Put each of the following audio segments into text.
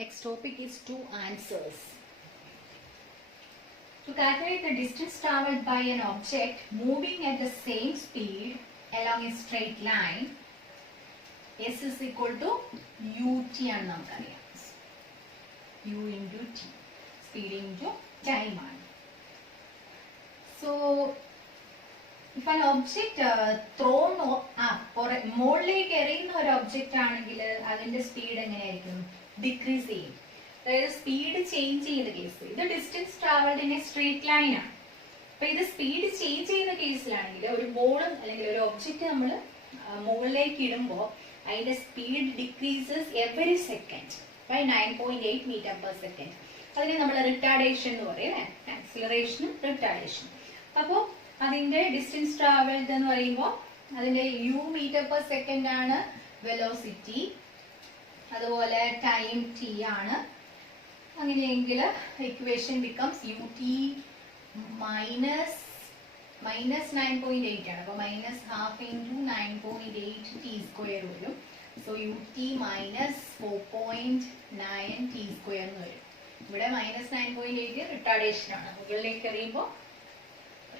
Next topic is two answers. To calculate the distance traveled by an object moving at the same speed along a straight line, S is equal to ut ആണ് നമുക്കറിയാം. U into t. Speed into time ആണ്. So, if an object thrown up or മുകളിലേക്ക് എറിയുന്ന ഒരു object ആണെങ്കിൽ അതിന്റെ speed എങ്ങനെയായിരിക്കും? Decrease ചെയ്യും. അതായത് സ്പീഡ് ചേഞ്ച് ചെയ്യുന്ന കേസ്. ഇത് distance travelled in A straight line ആണ്. അപ്പൊ ഇത് സ്പീഡ് ചേഞ്ച് ചെയ്യുന്ന കേസിലാണെങ്കിൽ ഒരു ബോളും അല്ലെങ്കിൽ ഒരു ഒബ്ജക്റ്റ് നമ്മൾ മുകളിലേക്ക് ഇടുമ്പോൾ അതിന്റെ speed decreases every second by 9.8 metre per second. അതിനെ നമ്മൾ റിട്ടാർഡേഷൻ എന്ന് പറയും. ആക്സിലറേഷനും റിട്ടാർഡേഷൻ. അപ്പോൾ അതിന്റെ ഡിസ്റ്റൻസ് ട്രാവൽഡ് എന്ന് പറയുമ്പോൾ അതിന്റെ യു മീറ്റർ പെർ സെക്കൻഡ് ആണ് വെലോസിറ്റി, അതുപോലെ ടൈം ടി ആണ്. അങ്ങനെയെങ്കിൽ equation becomes u t minus 9.8 ആണ്. അപ്പോൾ minus half into 9.8 t square വരും. So u t minus 4.9 t square എന്ന് വരും. ഇവിടെ മൈനസ് 9.8 റിട്ടാർഡേഷൻ ആണ്. മുകളിലേക്ക് എറിയുമ്പോൾ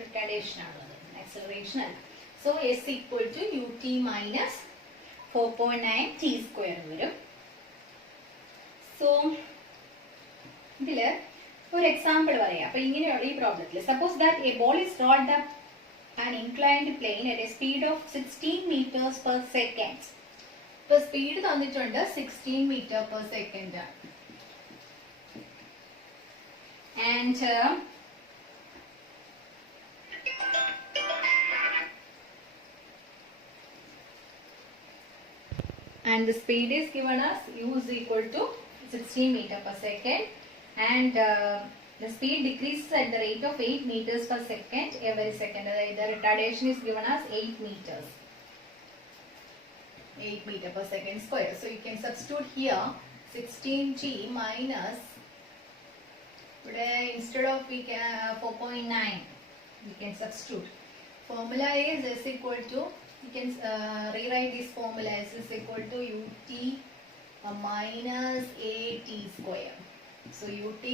റിട്ടാർഡേഷൻ ആണ്, ആക്സിലറേഷൻ അല്ല. So s equal to u t minus 4.9 t square വരും. സോ ഇതില് ഒരു എക്സാമ്പിൾ പറയാം. അപ്പൊ ഇങ്ങനെയുള്ള ഈ പ്രോബ്ലത്തിൽ suppose that a ball is rolled up an inclined plane at a speed of 16 metres per second. ഇപ്പൊ സ്പീഡ് തന്നിട്ടുണ്ട് 16 metre per second. And the speed is given as u is equal to 16 meter per second, and the speed decreases at the rate of 8 meters per second every second. The retardation is given as 8 meters, 8 meter per second square. So you can substitute here 16t minus, instead of 4.9 we can substitute. Formula is s equal to, you can rewrite this formula as is equal to ut minus at square. So ut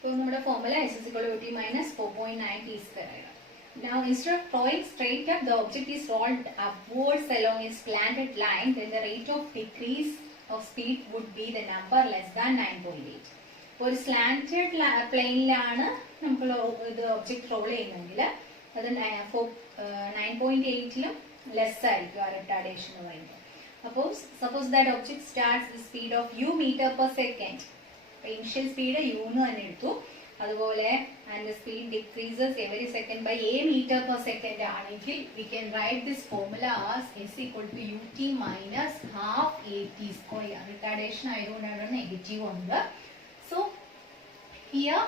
so നമ്മുടെ formula s is equal to ut minus 4.9 t square. Now instead of throwing straight up, the object is rolled upwards along a slanted line, then the rate of decrease of speed would be the number less than 9.8. ഒരു സ്ലാന്റഡ് പ്ലെയിനിലാണ് നമുക്ക് ഇത് object role ചെയ്യുന്നെങ്കിൽ അത് 9.8ലും less ആയിരിക്കും ആ retardation എന്ന് പറയുന്നത്. അപ്പോൾ suppose that object starts the speed of u metre per second. Initial speed u എന്ന് തന്നെ എടുത്തു. അതുപോലെ and speed decreases every second by a metre per second ആണെങ്കിൽ we can write this formula as s equal to u t minus half a t square. Retardation ആയതുകൊണ്ടാണ് negative ഉണ്ട്. So here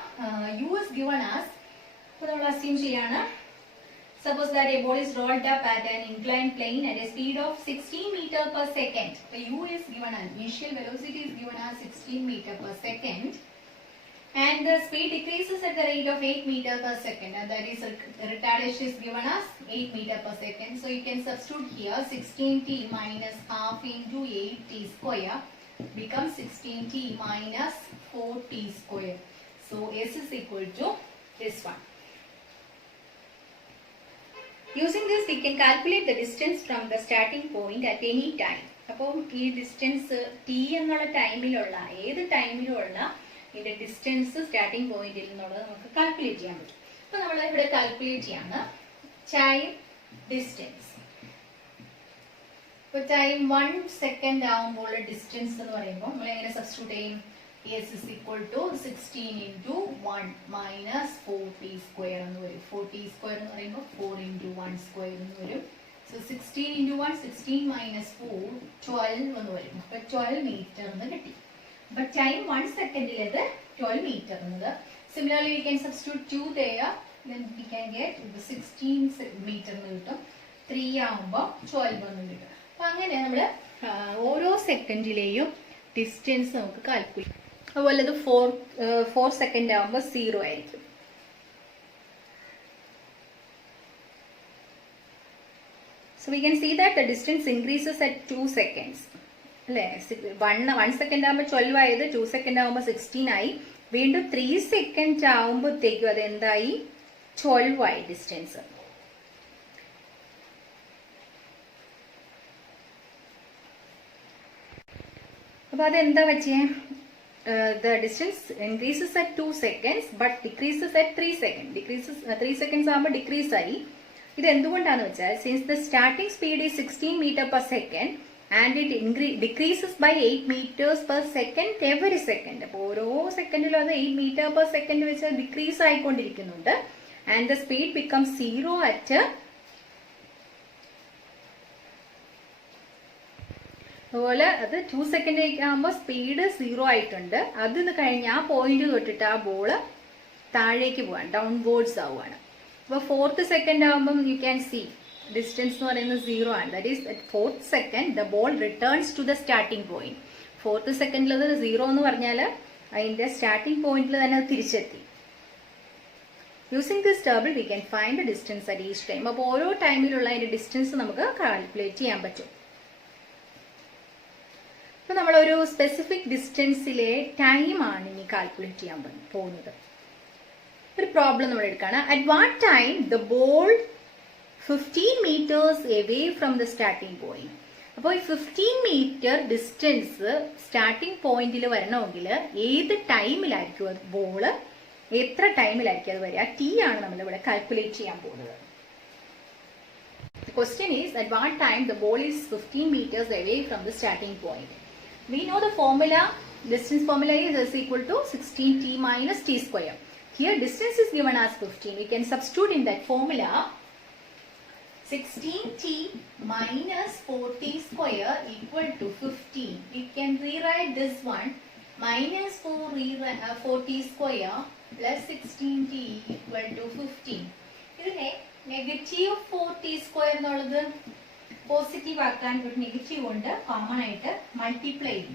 u is given as, അപ്പോൾ നമ്മൾ assume ചെയ്യാണ്, suppose that a ball is rolled up at an inclined plane at a speed of 16 meter per second. The u is given as, initial velocity is given as 16 meter per second, and the speed decreases at the rate of 8 meter per second, and that is retardation is given as 8 meter per second. So you can substitute here 16t minus half into 8t square becomes 16t minus 4t square. So s is equal to this one. Using this we can calculate the distance from the starting point at any time. അപ്പോൾ ഈ distance t എന്നുള്ള ടൈമിലുള്ള ഏത് ടൈമിലുള്ള ഇതിന്റെ distance starting പോയിന്റിൽ നിന്നുള്ളത് നമുക്ക് calculate ചെയ്യാൻ പറ്റും. അപ്പോൾ നമ്മൾ ഇവിടെ കാൽക്കുലേറ്റ് ചെയ്യാണ് ടൈം ഡിസ്റ്റൻസ്. ഇപ്പോൾ ടൈം 1 സെക്കൻഡ് ആവുമ്പോൾ ഡിസ്റ്റൻസ് എന്ന് പറയുമ്പോൾ നമ്മൾ എങ്ങനെ സബ്സ്റ്റിറ്റ്യൂട്ട് ചെയ്യും? s is equal to 16 into 1 minus 4t square എന്ന് വരും. 4t square എന്ന് പറയുമ്പോൾ 4 into 1 square എന്ന് വരും. So 16 into 1, 16 minus 4, 12 എന്ന് വരും. അപ്പോൾ 12 മീറ്റർ എന്ന് കിട്ടി. അപ്പോൾ ടൈം 1 സെക്കൻഡിലേത് 12 മീറ്റർ എന്നത്. Similarly we can substitute 2 there, then we can get 16 metre എന്ന് കിട്ടും. 3 ആവുമ്പോൾ 12 എന്ന് കിട്ടും. അപ്പോൾ അങ്ങനെ നമ്മൾ ഓരോ സെക്കൻഡിലെയും ഡിസ്റ്റൻസ് നമുക്ക് കാൽക്കുലേറ്റ്. അതുപോലെ ഇത് 4 സെക്കൻഡ് ആകുമ്പോൾ 0 ആയിരിക്കും. So we can see that the distance increases at 2 seconds. അല്ലേ? 1 സെക്കൻഡ് ആകുമ്പോൾ 12 ആയത് 2 സെക്കൻഡ് ആകുമ്പോൾ 16 ആയി. വീണ്ടും 3 സെക്കൻഡ് ആകുമ്പോഴത്തേക്കും അത് എന്തായി? 12 ആയി ഡിസ്റ്റൻസ്. അപ്പൊ അതെന്താ പറ്റിയേ? The distance increases at 2 seconds but decreases at 3 seconds. 3 seconds ആകുമ്പോൾ ഡിക്രീസ് ആയി. ഇത് എന്തുകൊണ്ടാന്ന് വെച്ചാൽ since the starting speed is 16 meter per second and it decreases by 8 meters per second every second. അപ്പോൾ ഓരോ സെക്കൻഡിലും അത് 8 meter per second വെച്ച് decrease ആയിക്കൊണ്ടിരിക്കുന്നുണ്ട്. And the speed becomes 0 at അതുപോലെ അത് 2 സെക്കൻഡ് ആകുമ്പോൾ സ്പീഡ് 0 ആയിട്ടുണ്ട്. അതിന് കഴിഞ്ഞ് ആ പോയിന്റ് തൊട്ടിട്ട് ആ ബോള് താഴേക്ക് പോവാൻ ഡൗൺവേർഡ്സ് ആവുകയാണ്. അപ്പോൾ 4th സെക്കൻഡ് ആകുമ്പം യു ക്യാൻ സി ഡിസ്റ്റൻസ് എന്ന് പറയുന്നത് 0 ആണ്. That is at 4th second the ball returns to the starting point. 4th സെക്കൻഡിൽ അത് 0 എന്ന് പറഞ്ഞാൽ അതിന്റെ സ്റ്റാർട്ടിംഗ് പോയിന്റിൽ തന്നെ അത് തിരിച്ചെത്തി. Using this table we can find the distance at each time. അപ്പോൾ ഓരോ ടൈമിലുള്ള അതിന്റെ ഡിസ്റ്റൻസ് നമുക്ക് കാൽക്കുലേറ്റ് ചെയ്യാൻ പറ്റും. അപ്പൊ നമ്മളൊരു സ്പെസിഫിക് ഡിസ്റ്റൻസിലെ ടൈമാണ് ഇനി കാൽക്കുലേറ്റ് ചെയ്യാൻ പോകുന്നത്. ഒരു പ്രോബ്ലം നമ്മൾ എടുക്കുകയാണ്. At what time the ball 15 meters away from the starting point. അപ്പോൾ ഈ 15 meter ഡിസ്റ്റൻസ് സ്റ്റാർട്ടിംഗ് പോയിന്റിൽ വരണമെങ്കിൽ ഏത് ടൈമിലായിരിക്കും അത് ബോള് എത്ര ടൈമിലായിരിക്കും അത് വരിക? ടി ആണ് നമ്മൾ ഇവിടെ കാൽക്കുലേറ്റ് ചെയ്യാൻ പോകുന്നത്. The question is at what time the ball is 15 meters away from the starting point. We know the formula, distance formula is equal to 16t minus t square. Here distance is given as 15. We can substitute in that formula 16t minus 4t square equal to 15. We can rewrite this one minus 4t square plus 16t equal to 15. ഇതിനെ negative 4t square എന്നുള്ളത് positive ആക്കാൻ ഒരു negative കൊണ്ട് common ആയിട്ട് multiply ചെയ്യും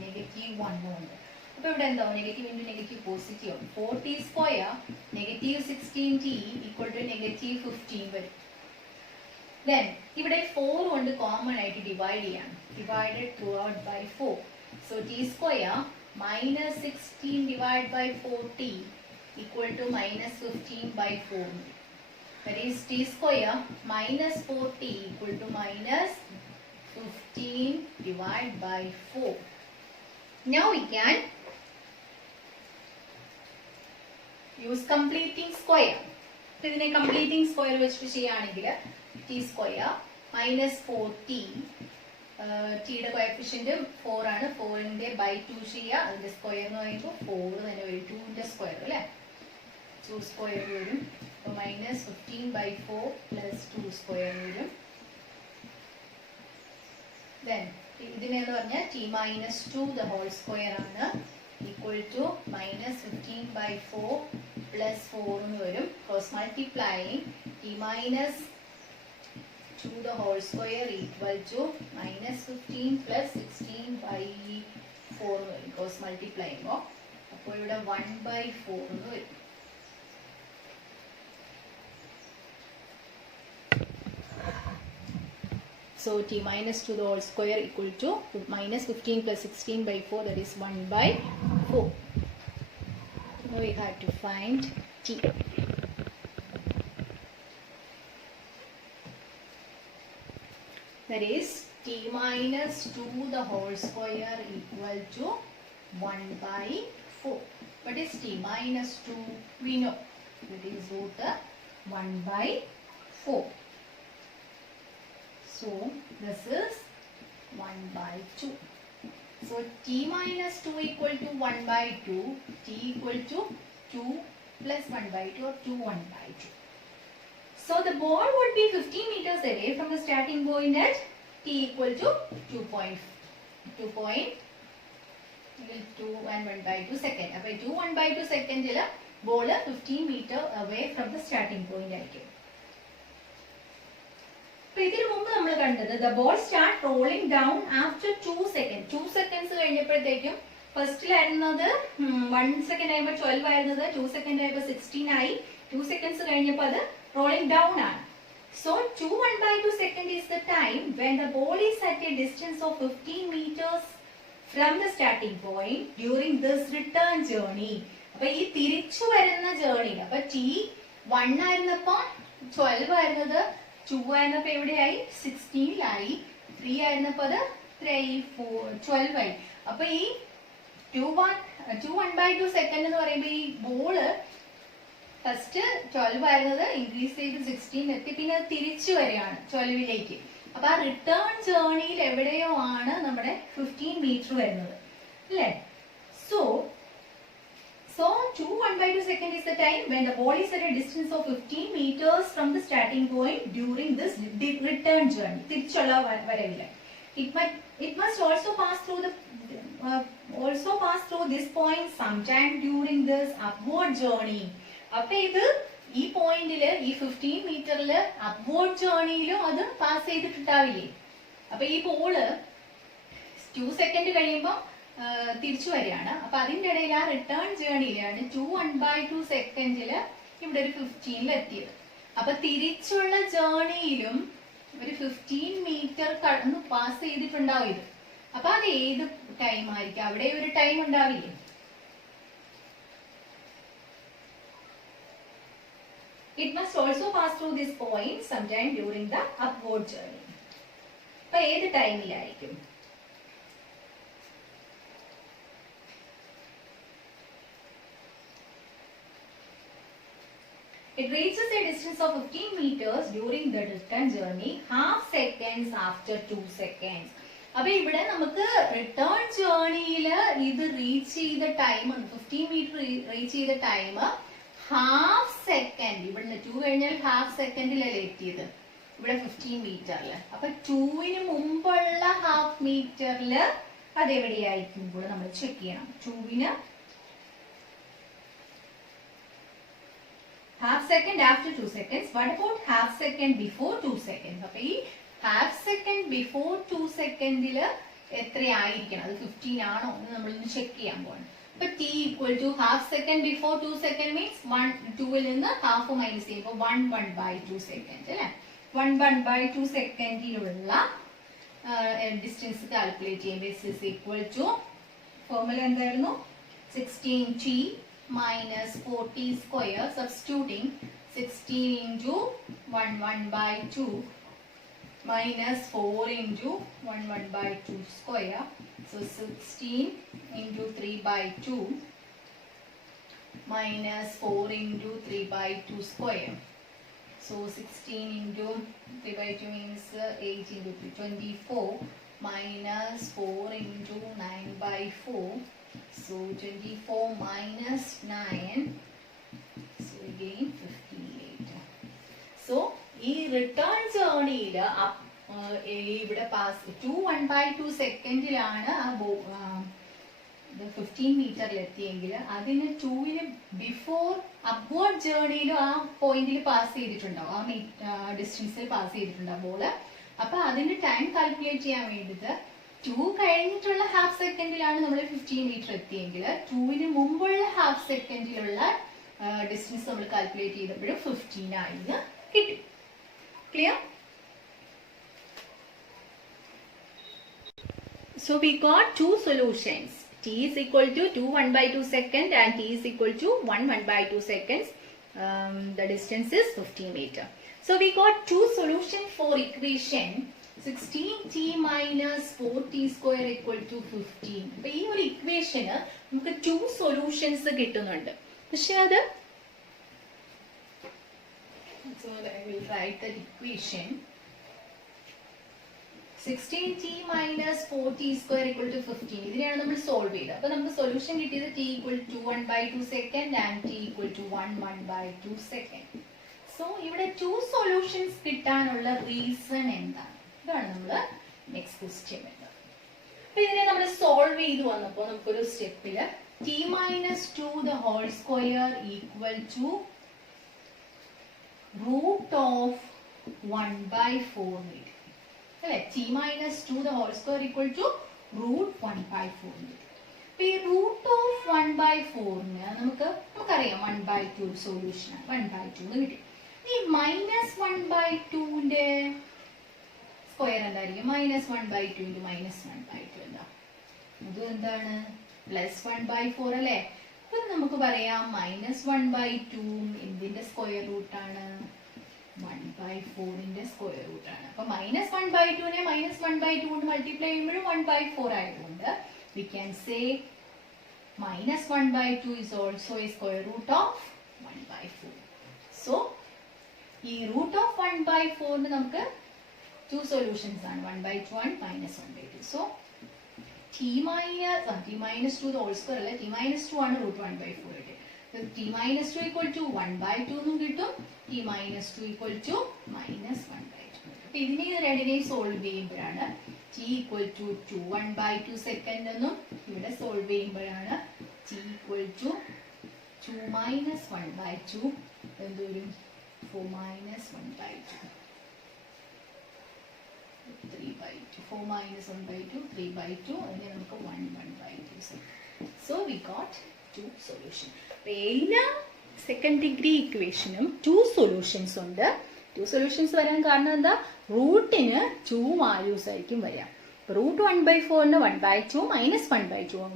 -1 കൊണ്ട്. അപ്പൊ ഇവിടെ എന്താ? Negative into negative positive. 4t square negative 16t equal to negative 15 വരും. Then ഇവിടെ 4 കൊണ്ട് കോമൺ ആയിട്ട് ഡിവൈഡ് ചെയ്യാം. Divided throughout by 4. So t square minus 16 divided by 4t equal to minus 15 by 4. That is t square minus 4t equal to minus 15 divided by 4. Now we can use completing square. So ഇതിനെ completing square വെച്ചിട്ട് ചെയ്യുകയാണെങ്കിൽ t square minus 4t ടിയുടെ coefficient 4 ആണ്. 4ന്റെ by 2 ചെയ്യുക. അതിന്റെ square എന്ന് പറയുമ്പോൾ 4 തന്നെ വരും. 2ന്റെ സ്ക്വയർ അല്ലേ? 2 സ്ക്വയർ വരും. അപ്പോൾ minus 15 by 4 plus 2 സ്ക്വയർ വരും. Then ഇതിനെന്ന് പറഞ്ഞാൽ t minus 2 the whole square ആണ് equal to minus 15 by 4 plus 4 എന്ന് വരും. Because multiplying t minus 2 the whole square equal to minus 15 plus 16 by 4 എന്ന് വരും. Because multiplying അപ്പോൾ ഇവിടെ 1 by 4 എന്ന് വരും. So t minus 2 the whole square equal to minus 15 plus 16 by 4, that is 1 by 4. Now we have to find t. That is t minus 2 the whole square equal to 1 by 4. What is t minus 2? We know that is root 1 by 4. So this is 1 by 2. So t minus 2 equal to 1 by 2. T equal to 2 plus 1 by 2 or 2 1 by 2. So the ball would be 15 meters away from the starting point at t equal to 2 and 1 by 2 second. Appo 2 1 by 2 second ball 15 meter away from the starting point ആയിരിക്കും. ഇതിനു മുമ്പ് നമ്മൾ കണ്ടത് the ball start rolling down after 2 seconds. 2 seconds കഴിഞ്ഞപ്പോഴത്തേക്കും ഫസ്റ്റിലായിരുന്നത് 1 second ആയപ്പോൾ 12 ആയിരുന്നത് 2 second ആയപ്പോൾ 16 ആയി. 2 seconds കഴിഞ്ഞപ്പോൾ അത് rolling down ആണ്. So 2 1 by 2 second is the time when the ball is at a distance of 15 meters from the starting point during this return journey. അപ്പൊ ഈ തിരിച്ചു വരുന്ന ജേർണി അപ്പൊ T1 ആയിരുന്നപ്പോ 12 ആയിരുന്നത്, 2 ആയിരുന്നപ്പോ എവിടെയായി 16 3 ആയിരുന്നപ്പോ അത് 12 ആയി. അപ്പൊ ഈ 1/2 സെക്കൻഡ് എന്ന് പറയുമ്പോ ഈ ബോള് ഫസ്റ്റ് 12 ആയിരുന്നത് ഇൻക്രീസ് ചെയ്ത് 16 എത്തി, പിന്നെ അത് തിരിച്ചു വരികയാണ് 12ലേക്ക്. അപ്പൊ ആ റിട്ടേൺ ജേർണിയിൽ എവിടെയോ ആണ് നമ്മുടെ 15 മീറ്റർ വരുന്നത് അല്ലേ? So 1/2 second is the time when the ball is at a distance of 15 meters from the starting point during this return journey. തിരിച്ചുള്ള വരവില് it must also pass through this point sometime during this upward journey. അപ്പൊ ഇത് ഈ പോയിന്റില് ഈ 15 മീറ്ററില് upward ജേർണിയിലും അത് pass ചെയ്തിട്ടുണ്ടാവില്ലേ? അപ്പൊ ഈ ball 2 second കഴിയുമ്പോൾ തിരിച്ചു വരികയാണ്. അപ്പൊ അതിന്റെ ഇടയിൽ ആ റിട്ടേൺ ജേർണിയിലാണ് 1/2 സെക്കൻഡില് ഇവിടെ ഒരു 15 എത്തിയത്. അപ്പൊ തിരിച്ചുള്ള ജേർണിയിലും ഒരു 15 മീറ്റർ കടന്ന് പാസ് ചെയ്തിട്ടുണ്ടാവും ഇത്. അപ്പൊ അത് ഏത് ടൈം ആയിരിക്കും? അവിടെ ഒരു ടൈം ഉണ്ടാവില്ലേ? It must also pass through this point sometime during the upward journey. അപ്പൊ ഏത് ടൈമിലായിരിക്കും? It reaches a distance of 15 meters during the return journey, half seconds after 2 seconds. അപ്പൊ ഇവിടെ നമുക്ക് റിട്ടേൺ ജേർണിയില് ഇത് റീച്ച് ചെയ്ത ടൈം 15 മീറ്റർ റീച്ച് ചെയ്ത time half second. ഇവിടുന്ന് 2 കഴിഞ്ഞാൽ ഹാഫ് സെക്കൻഡിലല്ലേ എത്തിയത് ഇവിടെ 15 മീറ്ററില്. അപ്പൊ 2ന് മുമ്പുള്ള ഹാഫ് മീറ്ററില് അതെവിടെയായിരിക്കും കൂടെ നമ്മൾ ചെക്ക് ചെയ്യണം. 2ന് half second after 2 seconds. What about half second before 2 seconds? അപ്പൊ ഈ ഹാഫ് സെക്കൻഡ് ബിഫോർ 2 സെക്കൻഡില് എത്രയായിരിക്കണം? അത് 15 ആണോ എന്ന് നമ്മൾ ചെക്ക് ചെയ്യാൻ പോകണം. അപ്പൊ T equal to half second before 2 second means 2ൽ നിന്ന് ഹാഫ് മൈനസ് ചെയ്യുമ്പോൾ 1/2 സെക്കൻഡ് അല്ലെ? 1/2 സെക്കൻഡിലുള്ള ഡിസ്റ്റൻസ് കാൽക്കുലേറ്റ് ചെയ്യുമ്പോൾ is equal to ഫോർമുല എന്തായിരുന്നു? 16t minus 4t square. Substituting 16 into 1/2 minus 4 into 1/2 square. So 16 into 3/2 minus 4 into 3/2 square. So 16 into 3/2 means 8 into 3, 24 minus 4 into 9/4. So 24 minus 9, so again 58. So ഈ return ജേർണിയിൽ ഇവിടെ pass 1/2 സെക്കൻഡിലാണ് ആ 15 മീറ്ററിൽ എത്തിയെങ്കിൽ അതിന് 2ന് before upward ജേർണിയിലും ആ പോയിന്റിൽ pass ചെയ്തിട്ടുണ്ടാവും, ആ ഡിസ്റ്റൻസിൽ പാസ് ചെയ്തിട്ടുണ്ടാവും ബോള്. അപ്പൊ അതിന്റെ ടൈം കാൽക്കുലേറ്റ് ചെയ്യാൻ വേണ്ടിയിട്ട് 2 കഴിഞ്ഞിട്ടുള്ള ഹാഫ് സെക്കൻഡിലാണ് നമ്മൾ 15 മീറ്റർ എത്തിയെങ്കിൽ 2ന് മുമ്പുള്ള ഹാഫ് സെക്കൻഡിലുള്ള ഡിസ്റ്റൻസ് നമ്മൾ കാൽക്കുലേറ്റ് ചെയ്തപ്പോഴും 15 ആയിരുന്നു കിട്ടി. Clear? So we got two solutions. T is equal to 1/2 second and T is equal to 1/2 seconds. The distance is 15 meter. So we got two solutions for equation 16t minus 4t square equal to 15. അപ്പൊ ഈ ഒരു ഇക്വേഷന് നമുക്ക് 2 solutions കിട്ടുന്നുണ്ട്. പക്ഷെ അത് so I will write that equation 16t minus 4t square equal to 15. ഇതിനെയാണ് നമ്മൾ solve ചെയ്തത്. അപ്പൊ നമുക്ക് സൊല്യൂഷൻ കിട്ടിയത് t equal to 1/2 second and t equal to 1/2 second. So ഇവിടെ 2 സൊല്യൂഷൻസ് കിട്ടാനുള്ള റീസൺ എന്താണ്? ഇതാണ് നമ്മള് നെക്സ്റ്റ് ക്വസ്റ്റ്യൻ വരുന്നത്. അപ്പൊ ഇതിനെ നമ്മൾ സോൾവ് ചെയ്ത് വന്നപ്പോൾ നമുക്കൊരു സ്റ്റെപ്പില് t minus 2 the whole square equal to root of 1/4 കിട്ടി അല്ലെ? t minus 2 the whole square equal to root 1/4 കിട്ടി. അപ്പൊ ഈ റൂട്ട് ഓഫ് 1/4 നമുക്കറിയാം 1/2 സൊല്യൂഷൻ 1/2 കിട്ടി. ഈ -1/2ന്റെ സ്ക്വയർ എന്തായിരിക്കും? -1/2 into -1/2 എന്താ? ഇത് എന്താണ് +1/4 അല്ലേ? അപ്പൊ നമുക്ക് പറയാം -1/2 എന്തിന്റെ സ്ക്വയർ റൂട്ട് ആണ്? 1/4ന്റെ സ്ക്വയർ റൂട്ട് ആണ്. അപ്പൊ -1/2നെ -1/2 കൊണ്ട് മൾട്ടിപ്ലൈ ചെയ്യുമ്പോഴും 1/4 ആയതുകൊണ്ട് we can say -1/2 is also a square root of 1/4. So ഈ റൂട്ട് ഓഫ് 1/4 നമുക്ക് 2 സൊല്യൂഷൻസ് ആണ്, 1/2 and -1/2. So t-2 the whole square അല്ല, t-2 ആണ് റൂട്ട് 1/4 കിട്ടും. t-2 equal to 1/2 എന്നും കിട്ടും, t-2 equal to -1/2. അപ്പൊ ഇതിനെ രണ്ടിനെയും സോൾവ് ചെയ്യുമ്പോഴാണ് t equal to 1/2 സെക്കൻഡ് എന്നും ഇവിടെ സോൾവ് ചെയ്യുമ്പോഴാണ് t equal to 2 - 1/2 എന്തോരും 4 - 1/2 3/2 4 - 1/2 3/2 അതിനെ നമുക്ക് 1/2. So we got 2 solution. എല്ലാ സെക്കൻഡ് ഡിഗ്രി ഇക്വേഷനും 2 സൊല്യൂഷൻസ് ഉണ്ട്. 2 സൊല്യൂഷൻസ് വരാൻ കാരണം എന്താ? റൂട്ടിന് 2 വാല്യൂസ് ആയിരിക്കും വരിക. റൂട്ട് 1/4 1/2 -1/2